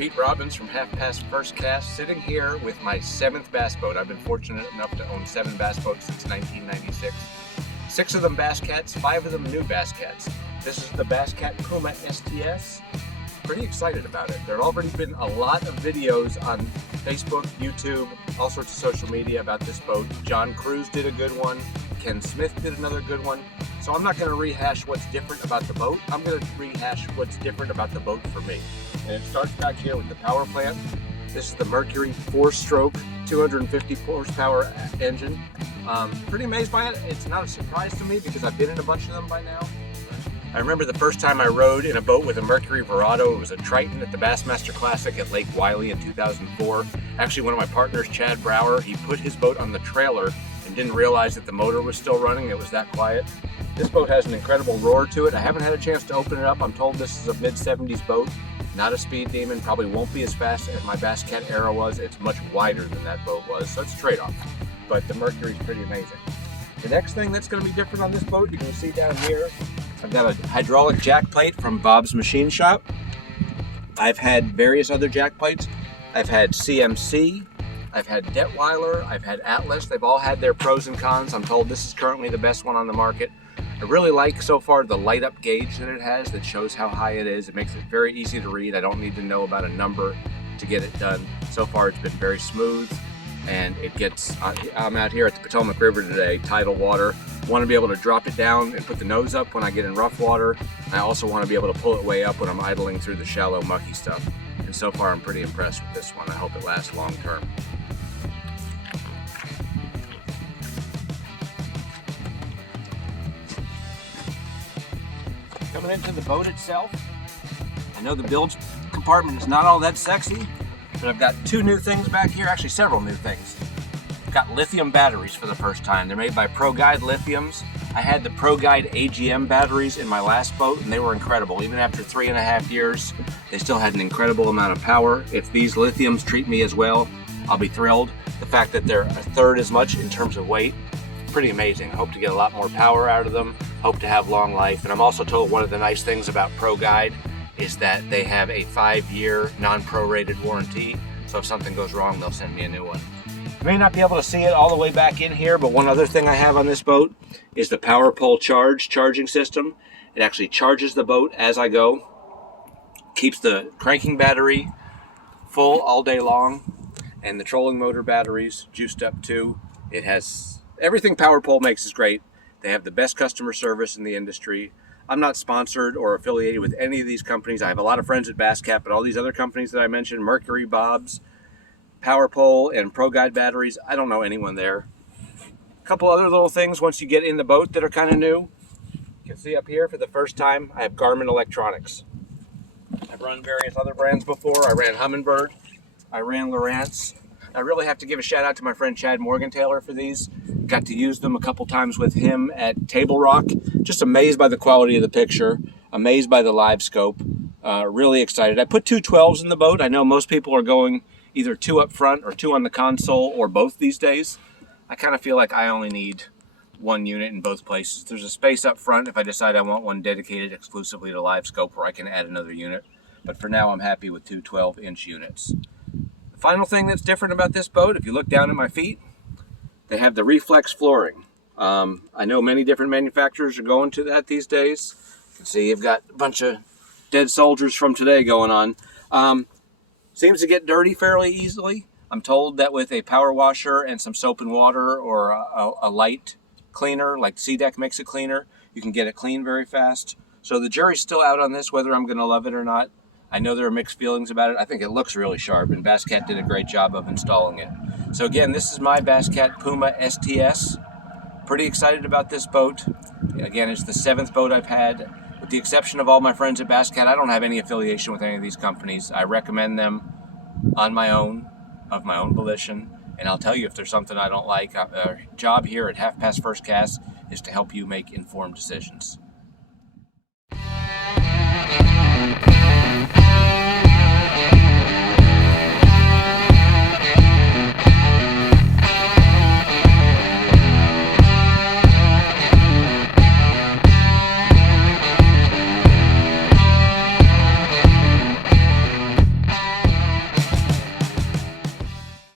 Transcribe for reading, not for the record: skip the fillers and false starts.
Pete Robbins from Half Past First Cast, sitting here with my 7th bass boat. I've been fortunate enough to own 7 bass boats since 1996. 6 of them Bass Cats, 5 of them new Bass Cats. This is the Bass Cat Puma STS. Pretty excited about it. There have already been a lot of videos on Facebook, YouTube, all sorts of social media about this boat. John Cruz did a good one. Ken Smith did another good one. So I'm not going to rehash what's different about the boat. I'm going to rehash what's different about the boat for me. And it starts back here with the power plant. This is the Mercury 4-stroke, 250 horsepower engine. Pretty amazed by it. It's not a surprise to me because I've been in a bunch of them by now. I remember the first time I rode in a boat with a Mercury Verado. It was a Triton at the Bassmaster Classic at Lake Wiley in 2004. Actually, one of my partners, Chad Brower, he put his boat on the trailer and didn't realize that the motor was still running. It was that quiet. This boat has an incredible roar to it. I haven't had a chance to open it up. I'm told this is a mid-70s boat, not a speed demon, probably won't be as fast as my Bass Cat era was. It's much wider than that boat was, so it's a trade-off. But the Mercury's pretty amazing. The next thing that's going to be different on this boat, you can see down here, I've got a hydraulic jack plate from Bob's Machine Shop. I've had various other jack plates. I've had CMC, I've had Detweiler, I've had Atlas. They've all had their pros and cons. I'm told this is currently the best one on the market. I really like so far the light up gauge that it has that shows how high it is. It makes it very easy to read. I don't need to know about a number to get it done. So far it's been very smooth, and it gets, I'm out here at the Potomac River today, tidal water. Want to be able to drop it down and put the nose up when I get in rough water. I also want to be able to pull it way up when I'm idling through the shallow mucky stuff. And so far I'm pretty impressed with this one. I hope it lasts long term. Coming into the boat itself, I know the bilge compartment is not all that sexy, but I've got 2 new things back here, actually several new things. I've got lithium batteries for the first time. They're made by ProGuide Lithiums. I had the ProGuide AGM batteries in my last boat, and they were incredible. Even after 3.5 years, they still had an incredible amount of power. If these lithiums treat me as well, I'll be thrilled. The fact that they're 1/3 as much in terms of weight, pretty amazing. I hope to get a lot more power out of them. Hope to have long life. And I'm also told one of the nice things about ProGuide is that they have a 5-year non-prorated warranty. So if something goes wrong, they'll send me a new one. You may not be able to see it all the way back in here, but one other thing I have on this boat is the Power Pole charging system. It actually charges the boat as I go, keeps the cranking battery full all day long, and the trolling motor batteries juiced up too. It has everything Power Pole makes is great. They have the best customer service in the industry. I'm not sponsored or affiliated with any of these companies. I have a lot of friends at Bass Cat, but all these other companies that I mentioned, Mercury, Bob's, Power Pole, and ProGuide batteries, I don't know anyone there. A couple other little things once you get in the boat that are kind of new. You can see up here for the first time, I have Garmin Electronics. I've run various other brands before. I ran Humminbird, I ran Lowrance. I really have to give a shout out to my friend Chad Morgenthaler for these. Got to use them a couple times with him at Table Rock. Just amazed by the quality of the picture, amazed by the live scope. Really excited. I put 2 12s in the boat. I know most people are going either 2 up front or 2 on the console or both these days. I kind of feel like I only need 1 unit in both places. There's a space up front if I decide I want one dedicated exclusively to live scope where I can add another unit. But for now, I'm happy with 2 12-inch units. The final thing that's different about this boat, if you look down at my feet, they have the reFLEX flooring. I know many different manufacturers are going to that these days. You can see you've got a bunch of dead soldiers from today going on. Seems to get dirty fairly easily. I'm told that with a power washer and some soap and water or a light cleaner, like SeaDek makes it cleaner, you can get it clean very fast. So the jury's still out on this, whether I'm going to love it or not. I know there are mixed feelings about it. I think it looks really sharp, and Bass Cat did a great job of installing it. So again, this is my Bass Cat Puma STS. Pretty excited about this boat. Again, it's the 7th boat I've had. With the exception of all my friends at Bass Cat, I don't have any affiliation with any of these companies. I recommend them on my own, of my own volition, and I'll tell you if there's something I don't like. Our job here at Half Past First Cast is to help you make informed decisions.